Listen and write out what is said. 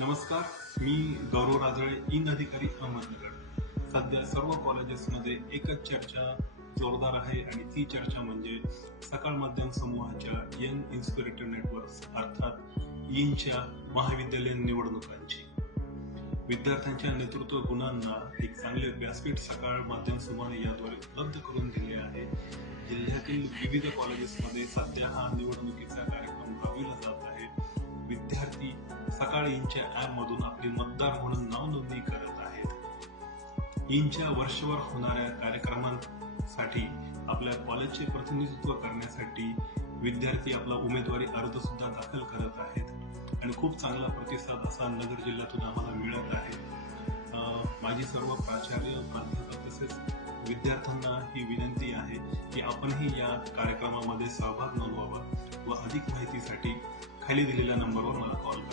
नमस्कार, मी गौरव राजळे, इंग अधिकारी अहमदनगर. सध्या सर्व कॉलेजेसमध्ये एकच चर्चा जोरदार आहे आणि ती चर्चा म्हणजे सकाळ माध्यम समूहाच्या यंग इन्स्पिरेटर नेटवर्क्स अर्थात यिनच्या महाविद्यालयीन निवडणुकांची. विद्यार्थ्यांच्या नेतृत्व गुणांना एक चांगले व्यासपीठ सकाळ माध्यम समूहाने याद्वारे उपलब्ध करून दिले आहे. जिल्ह्यातील विविध कॉलेजेसमध्ये सध्या हा निवडणुकीचा कार्यक्रम राबविला जात आहे. विद्यार्थी सकाळ यिनच्या ॲपमधून आपली मतदार म्हणून नाव नोंदणी करत आहेत. यिनच्या वर्षभर होणाऱ्या कार्यक्रमांसाठी आपल्या कॉलेजचे प्रतिनिधित्व करण्यासाठी विद्यार्थी आपला उमेदवारी अर्ज सुद्धा दाखल करत आहेत आणि खूप चांगला प्रतिसाद असा नगर जिल्ह्यातून आम्हाला मिळत आहे. माझी सर्व प्राचार्य, प्राध्यापक तसेच विद्यार्थ्यांना ही विनंती आहे की आपणही या कार्यक्रमामध्ये सहभाग नोंदवावा व अधिक माहितीसाठी खाली दिलेल्या नंबरवर मला कॉल करा.